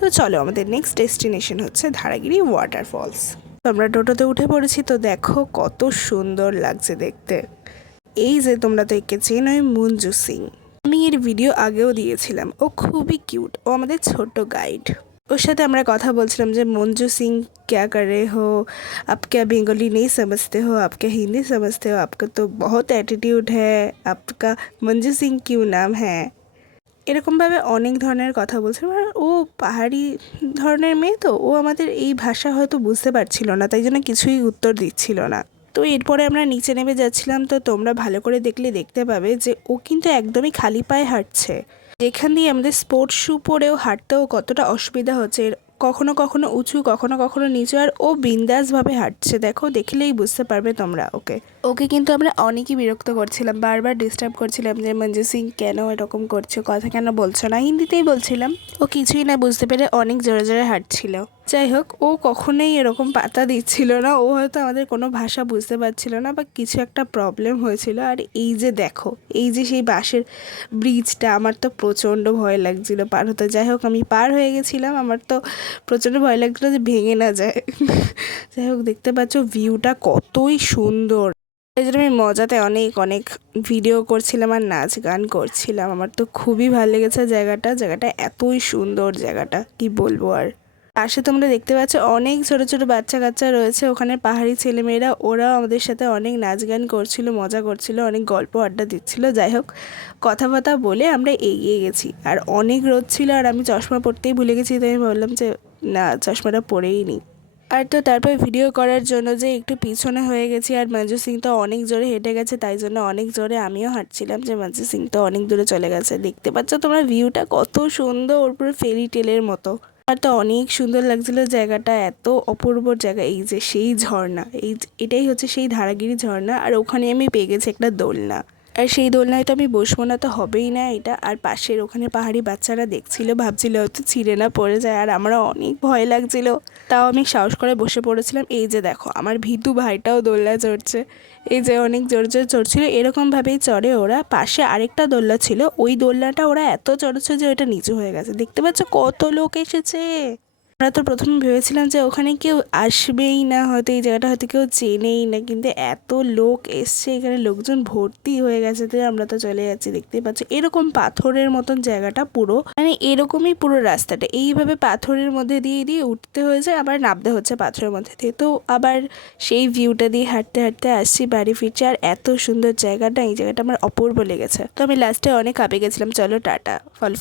তো চলো আমাদের নেক্সট ডেস্টিনেশন হচ্ছে ধারাগিরি ওয়াটারফলস। তো আমরা টোটোতে উঠে পড়েছি। তো দেখো কত সুন্দর লাগছে দেখতে। এই যে তোমরা তো একে চেনোই, মঞ্জু সিং। আমি এর ভিডিও আগেও দিয়েছিলাম। ও খুবই কিউট, ও আমাদের ছোট্ট গাইড। ওর সাথে আমরা কথা বলছিলাম যে মঞ্জু সিং क्या कर रहे हो, आप क्या बंगाली नहीं समझते हो, आप क्या हिंदी समझते हो, आपका तो बहुत एटीट्यूड है, आपका मंजू सिंह क्यों नाम है। এরকমভাবে অনেক ধরনের কথা বলছিলাম। আর ও পাহাড়ি ধরনের মেয়ে, তো ও আমাদের এই ভাষা হয়তো বুঝতে পারছিল না, তাই জন্য কিছুই উত্তর দিচ্ছিল না। তো এরপরে আমরা নিচে নেমে যাচ্ছিলাম। তো তোমরা ভালো করে দেখলে দেখতে পাবে যে ও কিন্তু একদমই খালি পায়ে হাঁটছে, যেখান দিয়ে আমাদের স্পোর্টস শ্যু পরেও হাঁটতেও কতটা অসুবিধা হচ্ছে। কখনো কখনো উঁচু, কখনো কখনো নিচু, আর ও বিন্দাসভাবে হাঁটছে। দেখো, দেখলেই বুঝতে পারবে তোমরা। ওকে ওকে কিন্তু আমরা অনেকই বিরক্ত করছিলাম, বারবার ডিস্টার্ব করছিলাম যে মঞ্জু সিং কেন এরকম করছো, কথা কেন বলছো না, হিন্দিতেই বলছিলাম। ও কিছুই না বুঝতে পেরে অনেক জোরে জোরে হাঁটছিল। যাই হোক, ও কখনোই এরকম পাতা দিচ্ছিল না। ও হয়তো আমাদের কোনো ভাষা বুঝতে পারছিল না বা কিছু একটা প্রবলেম হয়েছিল। আর এই যে দেখো, এই যে সেই বাঁশের ব্রিজটা, আমার তো প্রচণ্ড ভয় লাগছিল পার হতে। যাই হোক, আমি পার হয়ে গেছিলাম। আমার তো প্রচণ্ড ভয় লাগছিলো যে ভেঙে না যায়। যাই হোক, দেখতে পাচ্ছ ভিউটা কতই সুন্দর। এই জন্য আমি মজাতে অনেক অনেক ভিডিও করছিলাম আর নাচ গান করছিলাম। আমার তো খুবই ভালো লেগেছে জায়গাটা এতই সুন্দর, জায়গাটা কি বলবো আর। পাশে তোমরা দেখতে পাচ্ছ অনেক ছোট ছোট বাচ্চা কাচ্চা রয়েছে ওখানে, পাহাড়ি ছেলেমেয়েরা। ওরাও আমাদের সাথে অনেক নাচ গান করছিল, মজা করছিল, অনেক গল্প আড্ডা দিচ্ছিল। যাই হোক, কথাবার্তা বলে আমরা এগিয়ে গেছি। আর অনেক রোদ ছিল, আর আমি চশমা পরতেই ভুলে গেছি। তাই আমি বললাম যে না, চশমাটা পরেই নিই। আর তো তারপর ভিডিও করার জন্য যে একটু পিছনে হয়ে গেছি, আর মঞ্জু সিং তো অনেক জোরে হেঁটে গেছে, তাই জন্য অনেক জোরে আমিও হাঁটছিলাম যে মঞ্জু সিং তো অনেক দূরে চলে গেছে। দেখতে পাচ্ছ তোমরা ভিউটা কত সুন্দর, ওর পুরো ফেরি টেলের মতো। আর তো অনেক সুন্দর লাগছিল জায়গাটা, এত অপূর্ব জায়গা। এই যে সেই ঝর্ণা, এটাই হচ্ছে সেই ধারাগিরি ঝর্ণা। আর ওখানে আমি পেয়ে গেছি একটা দোলনা, আর সেই দোলনায় তো আমি বসবো না, তো হবেই না এটা। আর পাশের ওখানে পাহাড়ি বাচ্চারা দেখছিল, ভাবছিল হয়তো ছিঁড়ে না পড়ে যায়, আর আমরা অনেক ভয় লাগছিল, তাও আমি সাহস করে বসে পড়েছিলাম। এই যে দেখো, আমার ভীতু ভাইটাও দোলনা চড়ছে। এই যে অনেক জোর জোর চড়ছিল, এরকমভাবেই চড়ে ওরা। পাশে আরেকটা দোলনা ছিল, ওই দোলনাটা ওরা এত চড়ছে যে ওটা নিচু হয়ে গেছে। দেখতে পাচ্ছ কত লোক এসেছে। আমরা তো প্রথমে ভেবেছিলাম যে ওখানে কেউ আসবেই না, হয়তো এই জায়গাটা হয়তো কেউ চেনেই না, কিন্তু এত লোক এসছে, এখানে লোকজন ভর্তি হয়ে গেছে। তো আমরা তো চলে যাচ্ছি। দেখতেই পাচ্ছ এরকম পাথরের মতন জায়গাটা, পুরো মানে এরকমই পুরো রাস্তাটা, এইভাবে পাথরের মধ্যে দিয়ে দিয়ে উঠতে হয়েছে, আবার নামতে হচ্ছে পাথরের মধ্যে দিয়ে। তো আবার সেই ভিউটা দিয়ে হাঁটতে হাঁটতে আসছি, বাড়ি ফিরছি। আর এত সুন্দর জায়গাটা, এই জায়গাটা আমার অপূর্ব লেগেছে। তো আমি লাস্টে অনেক কাঁপে গেছিলাম। চলো টাটা, ফল।